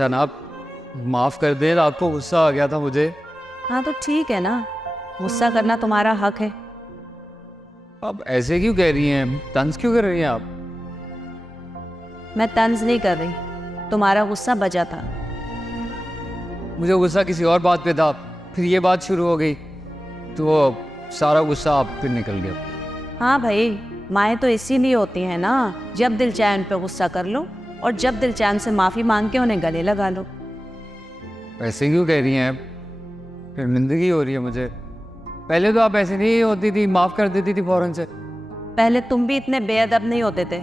जनाब माफ़ कर दें, आपको गुस्सा आ गया था मुझे। हाँ तो ठीक है ना, गुस्सा करना तुम्हारा हक है। आप ऐसे क्यों कह रही हैं, तंज क्यों कर रही हैं आप? मैं तंज नहीं कर रही, तुम्हारा गुस्सा बजा था। मुझे गुस्सा किसी और बात पे था, फिर ये बात शुरू हो गई तो सारा गुस्सा आप पे निकल गया। हाँ भाई, माएँ तो इसीलिए होती हैं ना, जब दिल चाहे उन पर गुस्सा कर लो और जब दिल चाहे उनसे माफ़ी मांग के उन्हें गले लगा लो। ऐसे क्यों कह रही हैं? शर्मिंदगी हो रही है मुझे। पहले तो आप ऐसे नहीं होती थी, माफ़ कर देती थी फ़ौरन से। पहले तुम भी इतने बेअदब नहीं होते थे।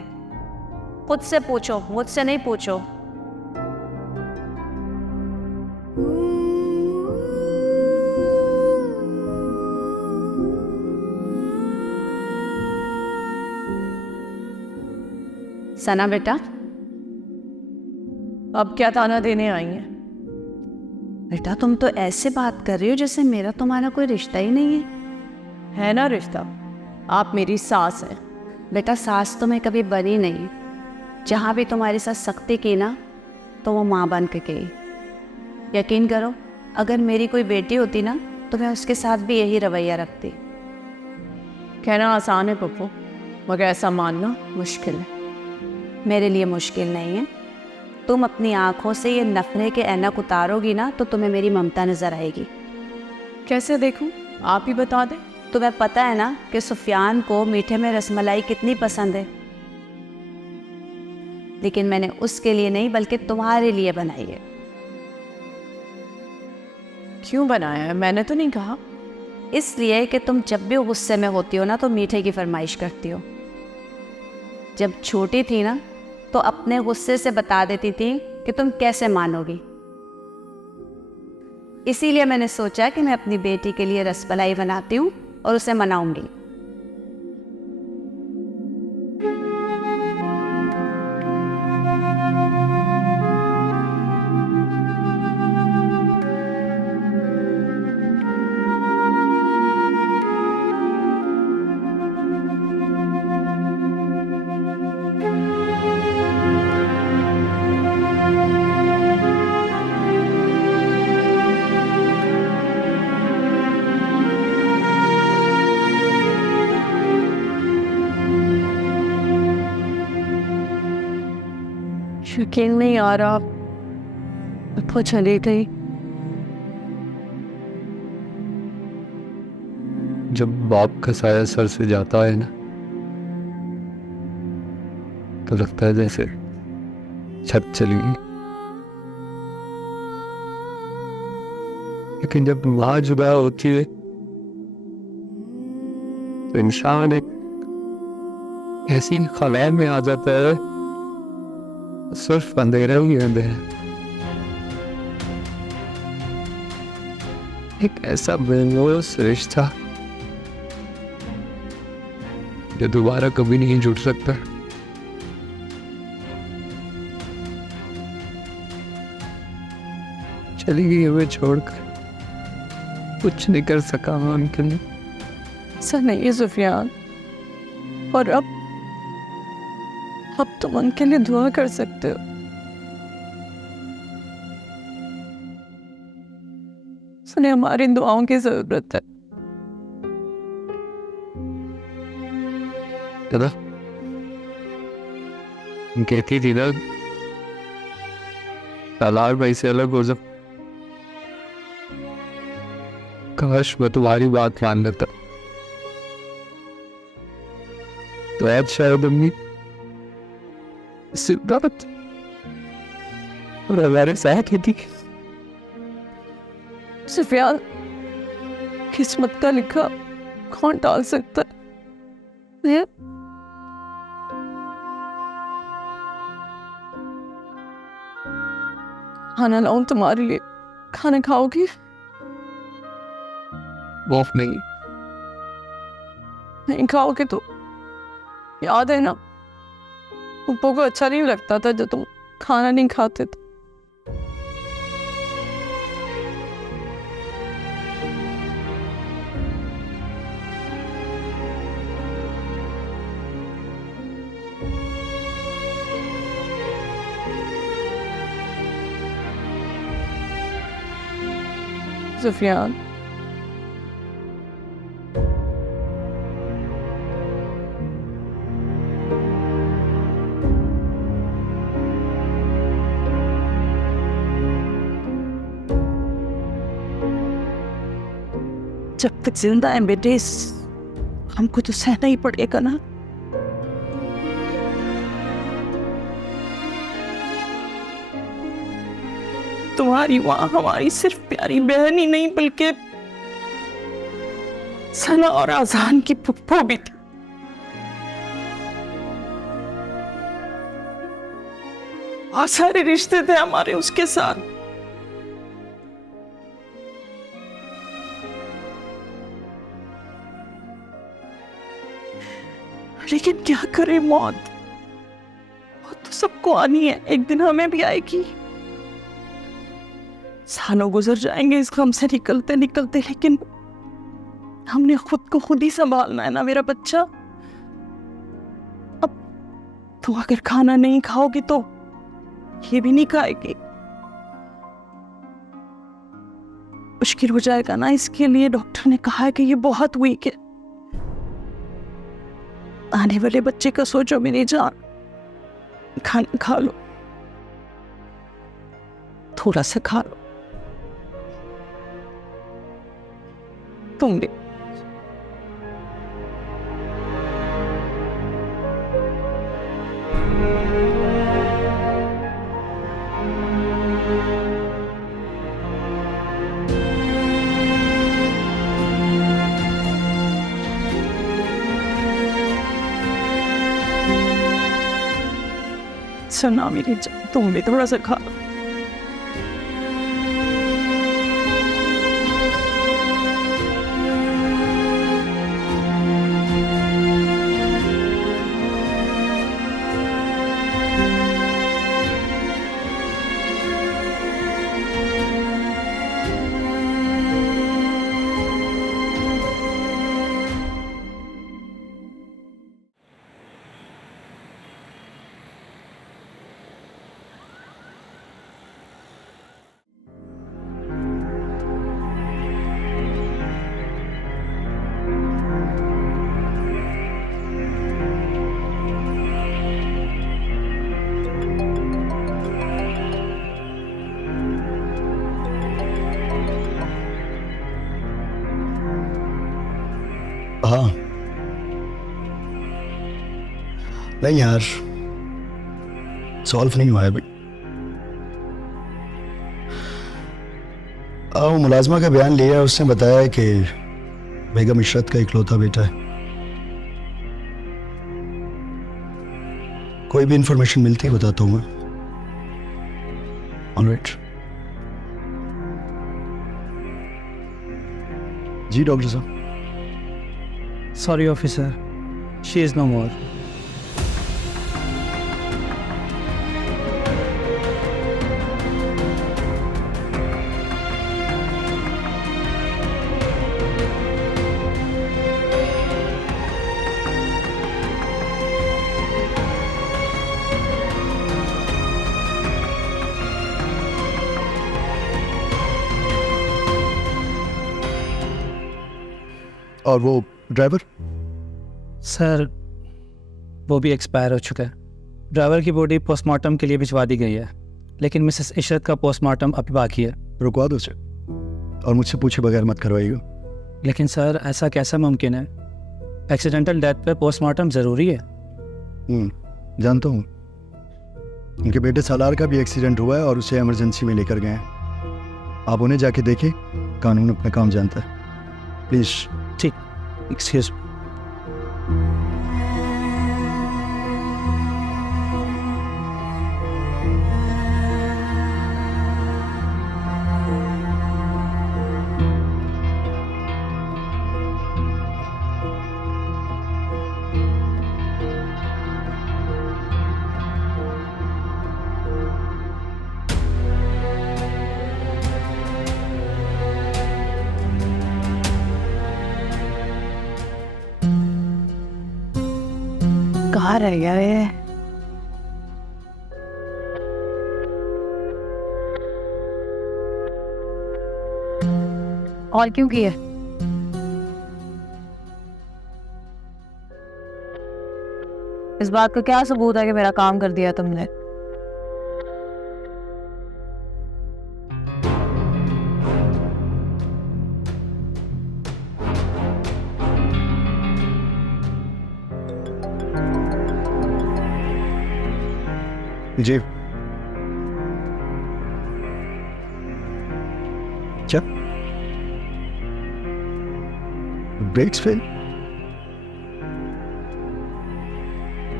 खुद से पूछो, मुझसे नहीं पूछो। सना बेटा, अब क्या ताना देने आई हैं? बेटा तुम तो ऐसे बात कर रही हो जैसे मेरा तुम्हारा कोई रिश्ता ही नहीं है ना रिश्ता, आप मेरी सास हैं। है। बेटा सास तो मैं कभी बनी नहीं, जहाँ भी तुम्हारे साथ सख्ती की ना तो वो माँ बन के गई। यकीन करो, अगर मेरी कोई बेटी होती ना तो मैं उसके साथ भी यही रवैया रखती। कहना आसान है पप्पू, मगर ऐसा मानना मुश्किल है। मेरे लिए मुश्किल नहीं है। तुम अपनी आँखों से ये नखरे के ऐनक उतारोगी ना तो तुम्हें मेरी ममता नजर आएगी। कैसे देखूं, आप ही बता दें। तुम्हें पता है ना कि सुफियान को मीठे में रसमलाई कितनी पसंद है, लेकिन मैंने उसके लिए नहीं बल्कि तुम्हारे लिए बनाई है। क्यों बनाया है? मैंने तो नहीं कहा। इसलिए कि तुम जब भी गुस्से में होती हो ना तो मीठे की फरमाइश करती हो। जब छोटी थी ना तो अपने गुस्से से बता देती थी कि तुम कैसे मानोगी। इसीलिए मैंने सोचा कि मैं अपनी बेटी के लिए रसमलाई बनाती हूँ और उसे मनाऊंगी। यकीन नहीं आ रहा, वो चली गई। जब बाप का साया सर से जाता है ना तो लगता है जैसे छत चली गई, लेकिन जब माँ जुदा होती है तो इंसान एक ऐसी खला में आ जाता है, सिर्फ अंधेरा ही अंधेरा। एक ऐसा बेमौस रिश्ता जो दोबारा कभी नहीं जुड़ सकता। चली गई हमें छोड़कर, कुछ नहीं कर सका मैं उनके लिए। ऐसा नहीं है सुफियान, और अब तुम उनके लिए दुआ कर सकते हो। सुने, हमारी दुआओं की जरूरत है। दादा तुम कहती थी ना तालार भाई से अलग हो जाओ, काश मैं तुम्हारी बात मान लेता तो ऐद शायद अम्मी सिद्धार्थ और हमारे साथ होती। सुफियान, किस्मत का लिखा कौन टाल सकता है? खाना लाऊं तुम्हारे लिए, खाना खाओगी? माफ नहीं। नहीं खाओगे तो याद है ना, पप्पू को अच्छा नहीं लगता था जब तुम खाना नहीं खाते थे। सुफियान, जब तक जिंदा है बेटे, हमको तो सहना ही पड़ेगा ना। तुम्हारी वहां हमारी सिर्फ प्यारी बहन ही नहीं बल्कि सना और आजान की पुप्पो भी थी। और सारे रिश्ते थे हमारे उसके साथ। लेकिन क्या करे, मौत तो सबको आनी है, एक दिन हमें भी आएगी। सालों गुजर जाएंगे इस गम से निकलते निकलते, लेकिन हमने खुद को खुद ही संभालना है ना मेरा बच्चा। अब तुम अगर खाना नहीं खाओगी तो ये भी नहीं खाएगी, मुश्किल हो जाएगा ना। इसके लिए डॉक्टर ने कहा है कि ये बहुत वीक है। आने वाले बच्चे का सोचो मेरी जान, खाना खा लो, थोड़ा सा खा लो। तुम भी सुना मेरी जान, तुम भी थोड़ा सा खा लो। हाँ, नहीं यार, सॉल्व नहीं हुआ है भाई। वो मुलाजमा का बयान लिया, उसने बताया है कि बेगम इशरत का इकलौता बेटा है। कोई भी इंफॉर्मेशन मिलती है बताता हूँ मैं। ऑलराइट जी डॉक्टर साहब। Sorry, officer. She is no more. और वो ड्राइवर? सर, वो भी एक्सपायर हो चुका है। ड्राइवर की बॉडी पोस्टमार्टम के लिए भिजवा दी गई है, लेकिन मिसेस इशरत का पोस्टमार्टम अभी बाकी है। रुकवा दो उसे और मुझसे पूछे बगैर मत करवाइएगा। लेकिन सर, ऐसा कैसा मुमकिन है? एक्सीडेंटल डेथ पे पोस्टमार्टम ज़रूरी है। जानता हूँ, उनके बेटे सालार का भी एक्सीडेंट हुआ है और उसे इमरजेंसी में लेकर गए हैं। आप उन्हें जाके देखें, कानून अपना काम जानता है। प्लीज़। ठीक, एक्सक्यूज। कहाँ रह गया ये? कॉल क्यों की है? इस बात का क्या सबूत है कि मेरा काम कर दिया तुमने? जी क्या ब्रेक्स फेल?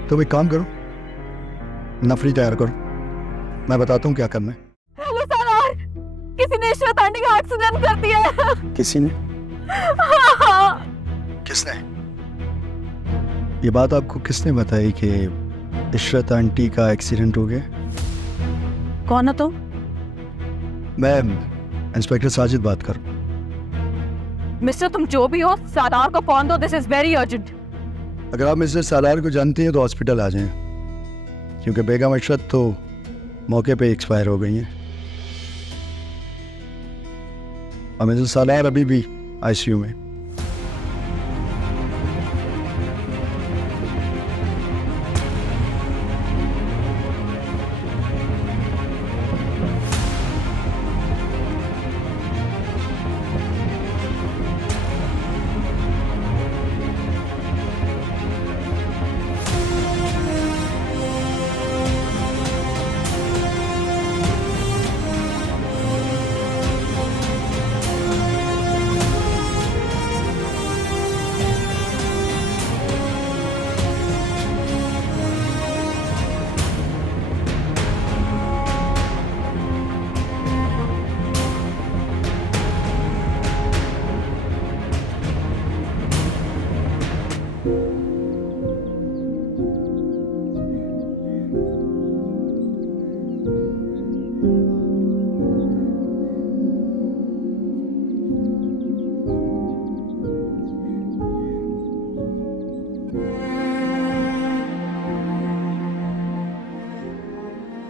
तो एक काम करो, नफरी तैयार करो, मैं बताता हूँ क्या करना है। हेलो सलार, किसी ने इशरत आंटी का एक्सीडेंट कर दिया है। किसी ने? किसने? ये बात आपको किसने बताई कि इशरत आंटी का एक्सीडेंट हो गया? कौन हो तुम? मैं इंस्पेक्टर साजिद बात कर। मिस्टर, तुम जो भी हो, सलार को फोन दो। This is very urgent. अगर आप मिस्टर सालार को जानती हैं तो हॉस्पिटल आ जाएं, क्योंकि बेगम इशरत तो मौके पे एक्सपायर हो गई हैं और मिस्टर सालार अभी भी आईसीयू में।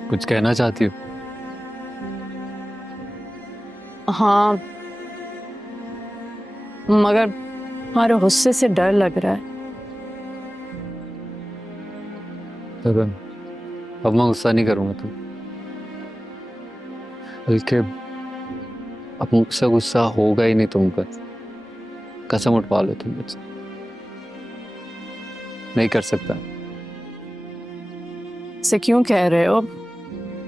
कुछ कहना चाहती हो? हाँ, मगर हमारे गुस्से से डर लग रहा है। अब मैं गुस्सा नहीं करूंगा तुम, बल्कि अब मुझसे गुस्सा होगा ही नहीं तुम पर। कसम उठवा लो तुम मुझसे। नहीं कर सकता। से क्यों कह रहे हो?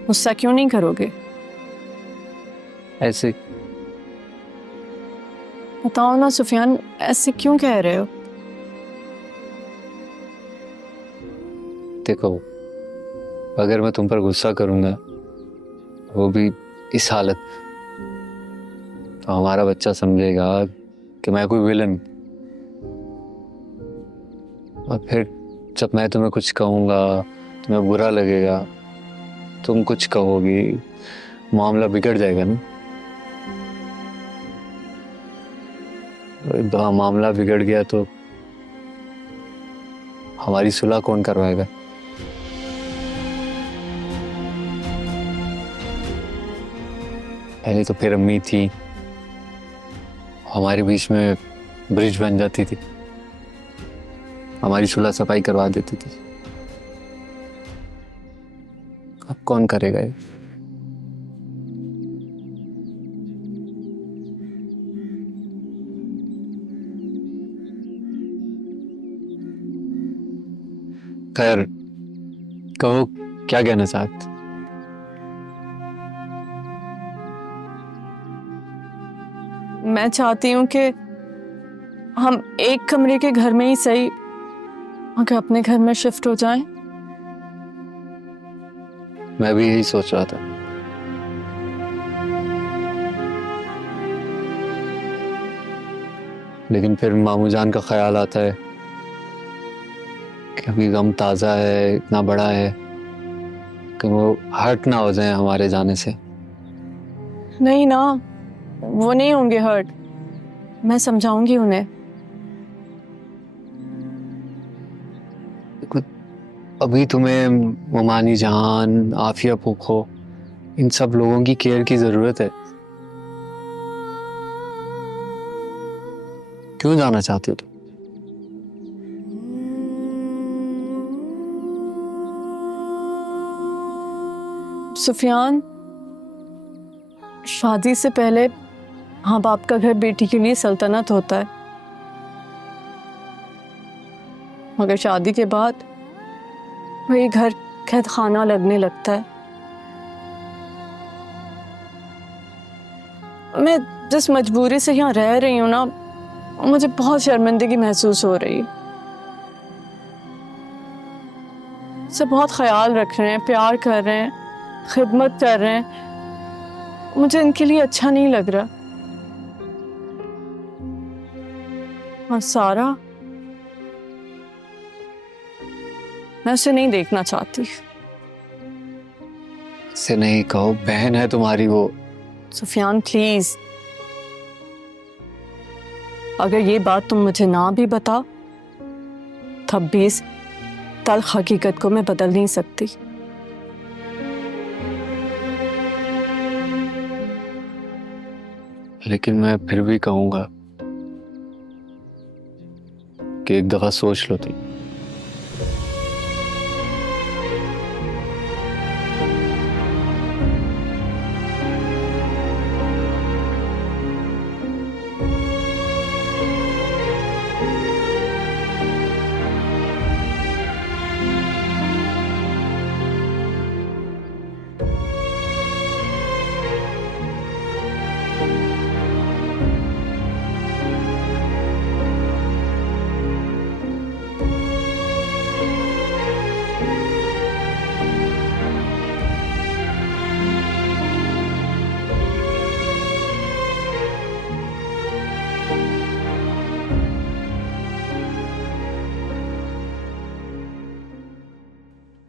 गुस्सा क्यों नहीं करोगे? ऐसे बताओ ना सुफियान, ऐसे क्यों कह रहे हो? देखो, अगर मैं तुम पर गुस्सा करूंगा, वो भी इस हालत, तो हमारा बच्चा समझेगा कि मैं कोई विलन। और फिर जब मैं तुम्हें कुछ कहूंगा, तुम्हें बुरा लगेगा, तुम कुछ कहोगी, मामला बिगड़ जाएगा ना। तो मामला बिगड़ गया तो हमारी सुलह कौन करवाएगा? पहले तो फिर अम्मी थी, हमारे बीच में ब्रिज बन जाती थी, हमारी सुलह सफाई करवा देती थी। अब कौन करेगा ये? खैर, कहो क्या कहना चाहते? मैं चाहती हूँ कि हम एक कमरे के घर में ही सही, मगर अपने घर में शिफ्ट हो जाएं। मैं भी यही सोच रहा था। लेकिन फिर मामू जान का ख्याल आता है कि अभी गम ताज़ा है, इतना बड़ा है कि वो हर्ट ना हो जाए हमारे जाने से। नहीं ना, वो नहीं होंगे हर्ट। मैं समझाऊंगी उन्हें। अभी तुम्हें ममानी जान, आफिया फूफो, इन सब लोगों की केयर की ज़रूरत है। क्यों जाना चाहती हो तुम? सुफियान, शादी से पहले हाँ बाप का घर बेटी के लिए सल्तनत होता है, मगर शादी के बाद वही घर कैद खाना लगने लगता है। मैं जिस मजबूरी से यहाँ रह रही हूँ ना, मुझे बहुत शर्मिंदगी महसूस हो रही है। सब बहुत ख्याल रख रहे हैं, प्यार कर रहे हैं, खिदमत कर रहे हैं, मुझे इनके लिए अच्छा नहीं लग रहा। और सारा, मैं उसे नहीं देखना चाहती। से नहीं कहो, बहन है तुम्हारी वो। सुफियान प्लीज, अगर ये बात तुम मुझे ना भी बताओ तब भी इस तल्ख हकीकत को मैं बदल नहीं सकती। लेकिन मैं फिर भी कहूंगा कि एक दफा सोच लो तुम।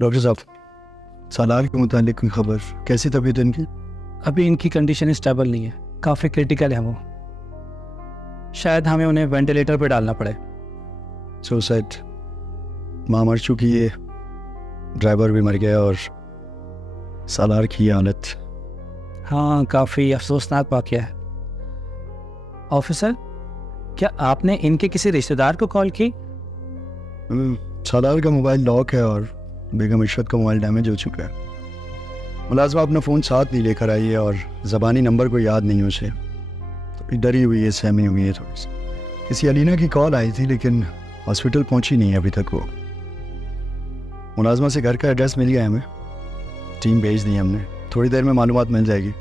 डॉक्टर साहब, सालार के मुतालिक कोई खबर? कैसी तबीयत है इनकी? अभी इनकी कंडीशन स्टेबल नहीं है, काफ़ी क्रिटिकल है वो। शायद हमें उन्हें वेंटिलेटर पे डालना पड़े। सुसाइड, माँ मर चुकी है, ड्राइवर भी मर गया और सालार की ये हालत। हाँ, काफ़ी अफसोसनाक वाक़या है। ऑफिसर, क्या आपने इनके किसी रिश्तेदार को कॉल की? सालार का मोबाइल लॉक है और बेगम इशरत का मोबाइल डैमेज हो चुका है। मुलाजमा अपना फ़ोन साथ नहीं लेकर आई है और ज़बानी नंबर को याद नहीं उसे, तो डरी हुई है, सहमी हुई है थोड़ी सी। किसी अलीना की कॉल आई थी लेकिन हॉस्पिटल पहुंची नहीं अभी तक वो। मुलाजमा से घर का एड्रेस मिल गया हमें, टीम भेज दी हमने, थोड़ी देर में मालूमात मिल जाएगी।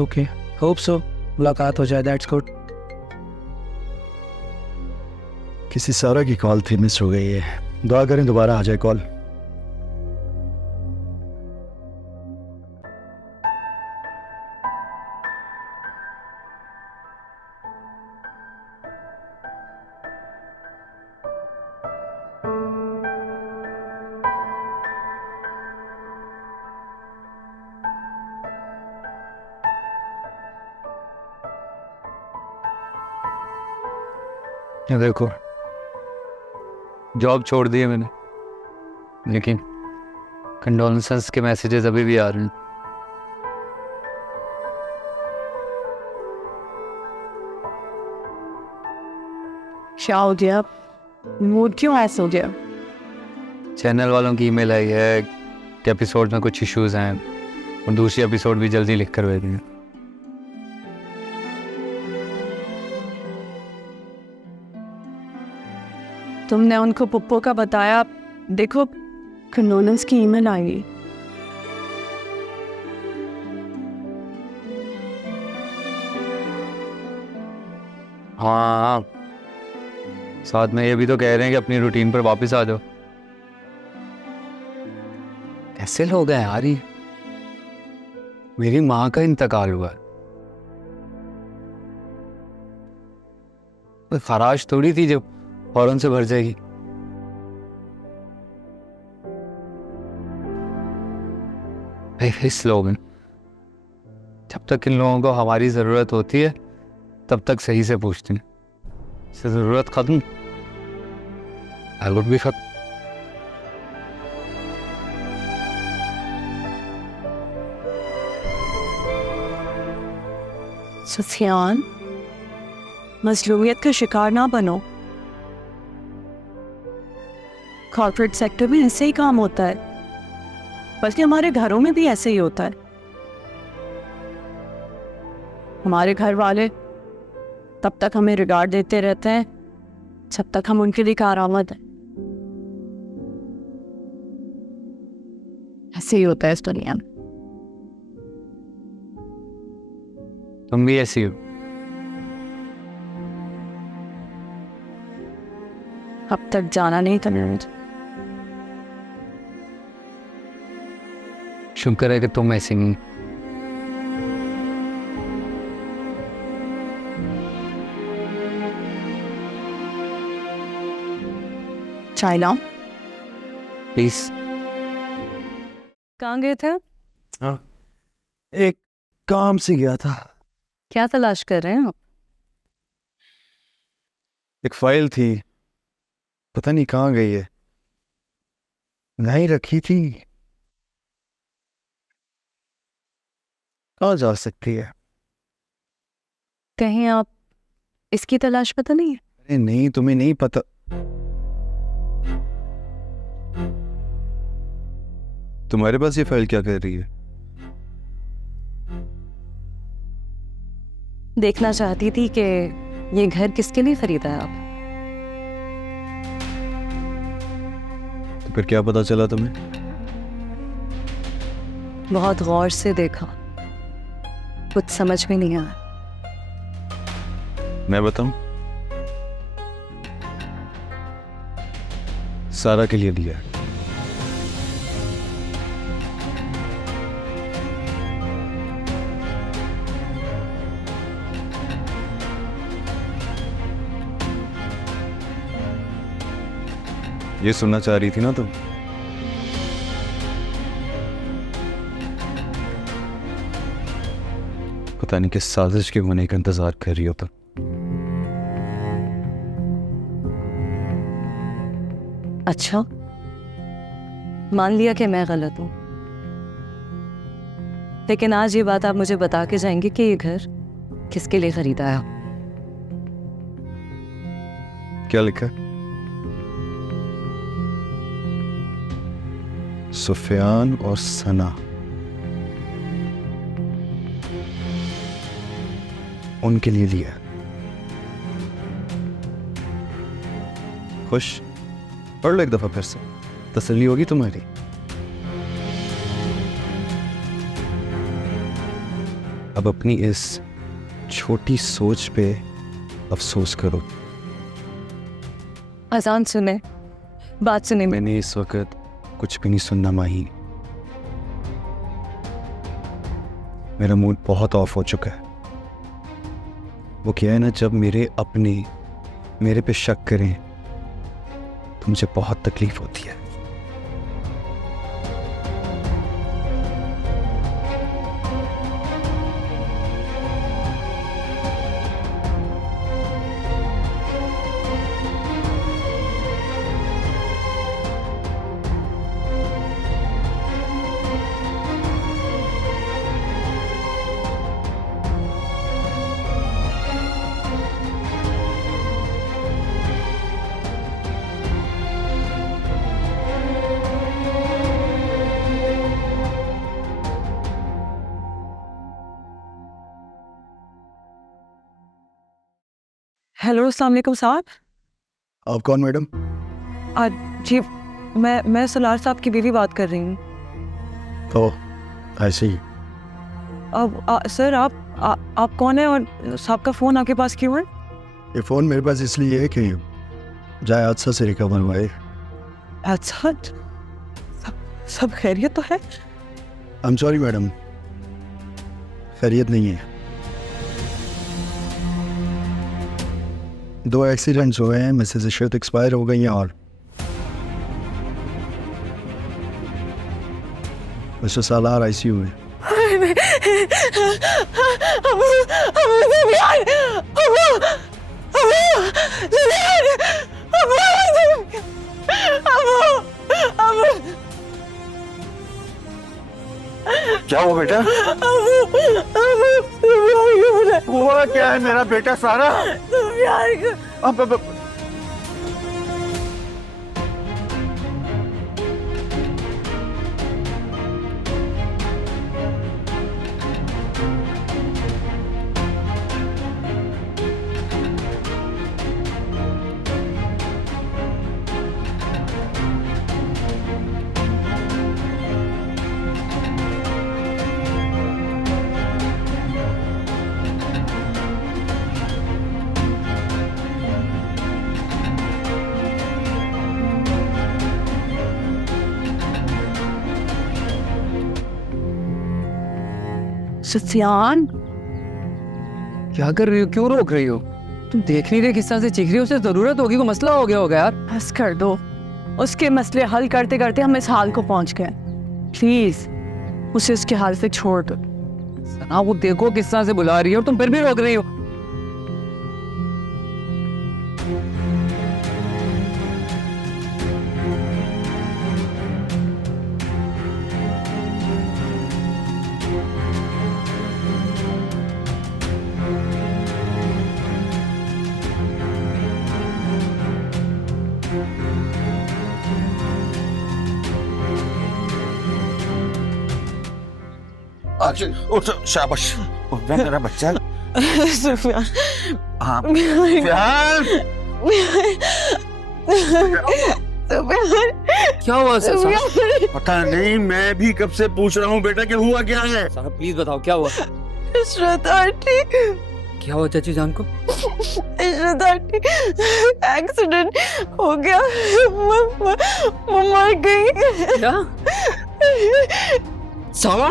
ओके, होप सो मुलाकात हो जाए, दैट्स गुड। किसी सारा की कॉल थी, मिस हो गई है, दुआ करें दोबारा आ जाए कॉल। ये देखो, जॉब छोड़ दी है मैंने, लेकिन कंडोलेंसेस के मैसेजेस अभी भी आ रहे हैं। क्या हो गया? मूड क्यों ऐसा हो गया? चैनल वालों की ईमेल आई है कि एपिसोड में कुछ इश्यूज हैं और दूसरी एपिसोड भी जल्दी लिख कर भेजेंगे। तुमने उनको पुप्पो का बताया? देखो, कंडोलेंस की ईमेल आई। हाँ, साथ में ये भी तो कह रहे हैं कि अपनी रूटीन पर वापस आ जाओ। कैसे लोग हैं यार ये? मेरी माँ का इंतकाल हुआ, कोई खराश थोड़ी थी जो फौरन से भर जाएगी। इस लोग, जब तक इन लोगों को हमारी जरूरत होती है तब तक सही से पूछते हैं, इससे जरूरत खत्म, ताल्लुक भी खत्म। सुफियान, मजलूमियत का शिकार ना बनो। कॉर्पोरेट सेक्टर में ऐसे ही काम होता है, बल्कि हमारे घरों में भी ऐसे ही होता है। हमारे घर वाले तब तक हमें रिगार्ड देते रहते हैं जब तक हम उनके लिए कारआमद हैं। ऐसे ही होता है इस दुनिया में। तुम भी ऐसी हो। अब तक जाना नहीं था मुझे। शुक्र है कि तुम ऐसी नहीं। चाय लाऊं? प्लीज। कहाँ गए थे? एक काम से गया था। क्या तलाश कर रहे हैं आप? एक फाइल थी, पता नहीं कहाँ गई है। नहीं रखी थी, कहाँ जा सकती है? कहीं आप इसकी तलाश पता नहीं है? अरे नहीं, तुम्हें नहीं पता। तुम्हारे पास ये फाइल क्या कर रही है? देखना चाहती थी कि ये घर किसके लिए खरीदा है आप। तो फिर क्या पता चला तुम्हें? बहुत गौर से देखा, कुछ समझ में नहीं आया। मैं बताऊं? सारा के लिए दिया है। ये सुनना चाह रही थी ना तुम? पता नहीं किस साजिश के होने का इंतजार कर रही हो तुम। अच्छा, मान लिया कि मैं गलत हूं, लेकिन आज ये बात आप मुझे बता के जाएंगे कि ये घर किसके लिए खरीदा है। क्या लिखा है? सुफियान और सना, उनके लिए लिया। खुश? पढ़ लो एक दफा फिर से, तसल्ली होगी तुम्हारी। अब अपनी इस छोटी सोच पे अफसोस करो। अजान सुने, बात सुने। मैंने इस वक्त कुछ भी नहीं सुनना माही। मेरा मूड बहुत ऑफ हो चुका है। वो क्या है ना, जब मेरे अपने मेरे पे शक करें तो मुझे बहुत तकलीफ होती है। हेलो, अस्सलाम वालेकुम साहब। आप कौन मैडम? जी, मैं सलार साहब की बीवी बात कर रही हूँ। तो ऐसे ही। अब सर आप कौन है और साहब का फ़ोन आपके पास क्यों है? ये फ़ोन मेरे पास इसलिए है कि जाए हादसा से रिकवर हुआ है। अच्छा, सब खैरियत तो है? आई एम सॉरी मैडम, खैरियत नहीं है। 2 एक्सीडेंट्स हुए हैं, मिसेज इशरत एक्सपायर हो गई हैं और मिस्टर सालार ICU में। क्या हुआ बेटा? हुआ क्या है मेरा बेटा सारा? सुफियान को अब सुफियान क्या कर रही हो, क्यों रोक रही हो? तुम देख नहीं रहे किस तरह से चीख रही हो? उसे जरूरत होगी, को मसला हो गया होगा यार। बस कर दो, उसके मसले हल करते करते हम इस हाल को पहुंच गए। प्लीज उसे उसके हाल से छोड़ दो। सना, वो देखो किस तरह से बुला रही है और तुम फिर भी रोक रही हो। अच्छा उठ, शाबाश, उठ मेरा बच्चा। सुफियान हाँ सुफियान, सुफियान क्या हुआ सर? पता नहीं, मैं भी कब से पूछ रहा हूँ बेटा कि हुआ क्या है। साहब प्लीज बताओ क्या हुआ? इशरत आंटी, क्या हुआ चाची जान को? इशरत आंटी एक्सीडेंट हो गया, वो मर गई। क्या? सावा?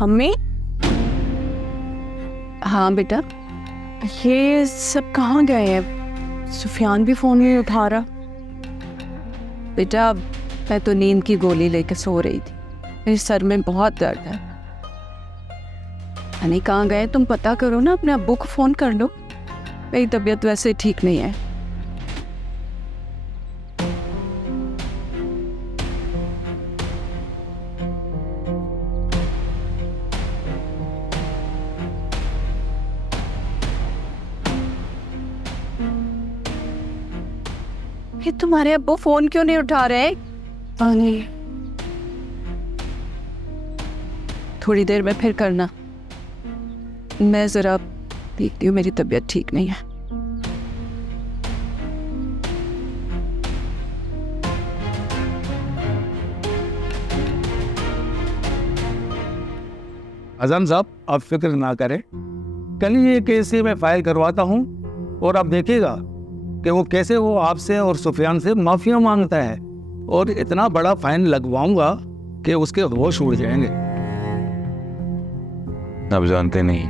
मम्मी, हाँ बेटा, ये सब कहाँ गए हैं? सुफियान भी फोन नहीं उठा रहा। बेटा मैं तो नींद की गोली लेकर सो रही थी, मेरे सर में बहुत दर्द है। नहीं कहाँ गए, तुम पता करो ना, अपने अब्बू को फ़ोन कर लो। मेरी तबीयत वैसे ठीक नहीं है। ये तुम्हारे अब्बू फ़ोन क्यों नहीं उठा रहे? नहीं, थोड़ी देर में फिर करना, मैं ज़रा देखती हूँ, मेरी तबीयत ठीक नहीं है। अज़म साहब आप फिक्र ना करें, कल ही ये केस मैं फाइल करवाता हूँ और आप देखिएगा कि वो कैसे वो आपसे और सुफियान से माफिया मांगता है, और इतना बड़ा फाइन लगवाऊंगा कि उसके होश उड़ जाएंगे। आप जानते नहीं,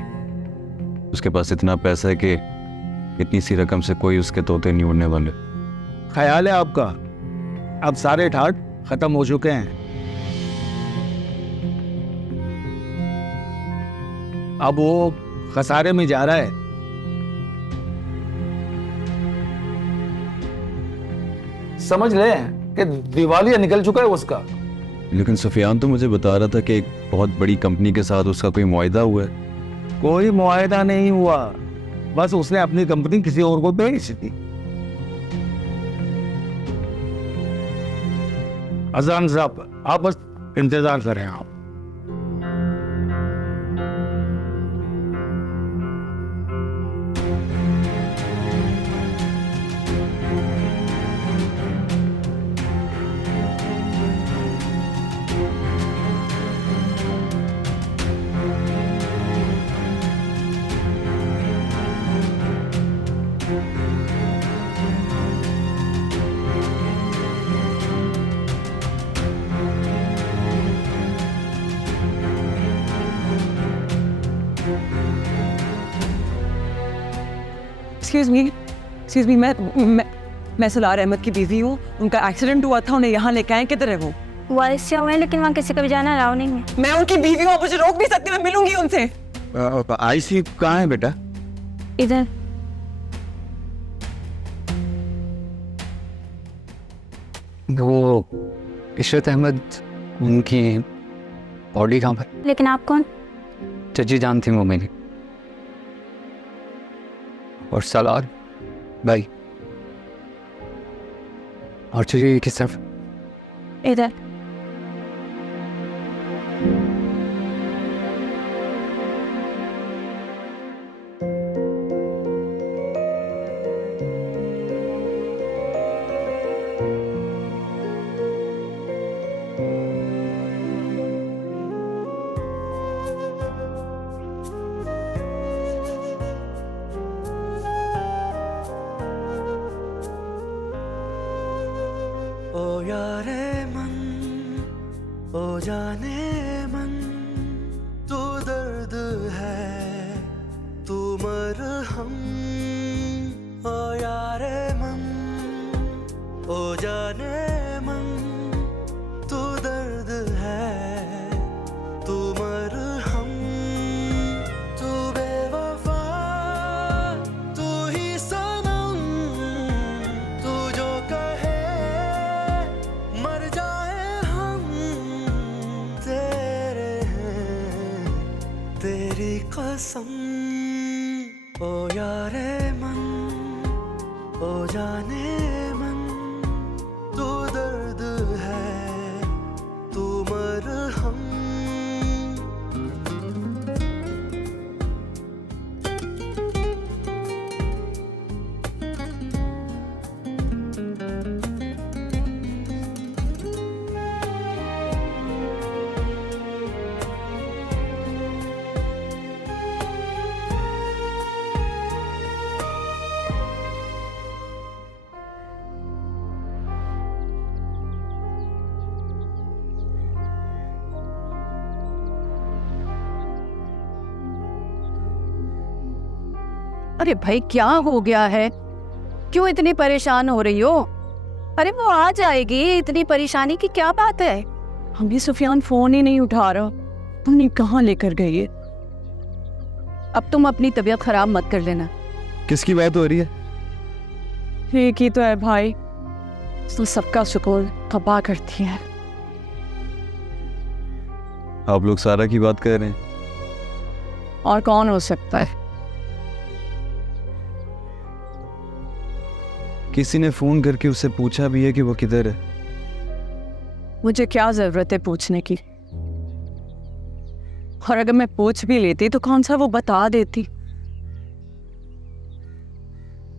उसके पास इतना पैसा है कि इतनी सी रकम से कोई उसके तोते नहीं उड़ने वाले। ख्याल है आपका, अब सारे ठाट खत्म हो चुके हैं। अब वो खसारे में जा रहा है। समझ ले कि दिवालिया निकल चुका है उसका। लेकिन सुफियान तो मुझे बता रहा था कि एक बहुत बड़ी कंपनी के साथ उसका कोई मुआहिदा हुआ है। कोई मुआहिदा नहीं हुआ, बस उसने अपनी कंपनी किसी और को बेच दी। अजान साहब आप बस इंतजार करें। आप एक्सक्यूज मी, मैं सलार अहमद की बीवी हूँ। उनका एक्सीडेंट हुआ था, उन्हें यहाँ लेके आए। किधर है वो? वारिस से हुए हैं, लेकिन वहाँ किसी का भी जाना अलाउ नहीं है। मैं उनकी बीवी हूँ, मुझे रोक भी सकती, मैं मिलूंगी उनसे। आईसी कहाँ है बेटा? इधर। वो इशरत अहमद, उनकी बॉडी कहाँ पर? लेकिन आप कौन? चची जान थी वो मेरी। और सलार भाई। और चची किस तरफ? इधर। ओ यारे मन, ओ जाने मन, तू दर्द है, तू मरहम। ओ यारे मन, ओ जाने मन, तू दर्द है, तू मरहम। तू बेवफा, तू ही सनम, तू जो कहे मर जाए हम तेरे हैं, तेरी कसम। ओ यारे मन, ओ जाने मन, तू दर्द है, तू मरहम। अरे भाई क्या हो गया है, क्यों इतनी परेशान हो रही हो? अरे वो आ जाएगी, इतनी परेशानी की क्या बात है? अभी सुफियान फोन ही नहीं उठा रहा, तुमने कहाँ लेकर गई है? अब तुम अपनी तबीयत खराब मत कर लेना। किसकी बात हो रही है? एक ही तो है भाई, तो सबका सुकून तबाह करती है। आप लोग सारा की बात कर रहे हैं? और कौन हो सकता है? किसी ने फोन करके उससे पूछा भी है कि वो किधर है? मुझे क्या जरूरत है पूछने की? और अगर मैं पूछ भी लेती तो कौन सा वो बता देती।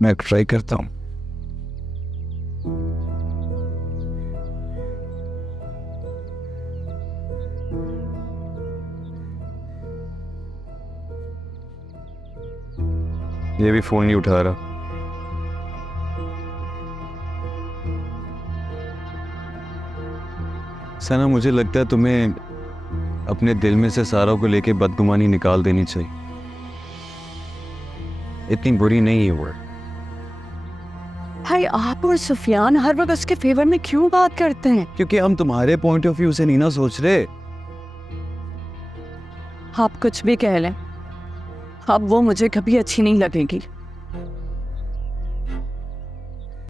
मैं ट्राई करता हूँ। ये भी फोन नहीं उठा रहा। सना, मुझे लगता है तुम्हें अपने दिल में से सारा को लेके बदगुमानी निकाल देनी चाहिए। इतनी बुरी नहीं है वो। भाई आप और सुफियान हर वक्त उसके फेवर में क्यों बात करते हैं? क्योंकि हम तुम्हारे पॉइंट ऑफ व्यू से नहीं ना सोच रहे। आप कुछ भी कह लें, अब वो मुझे कभी अच्छी नहीं लगेगी।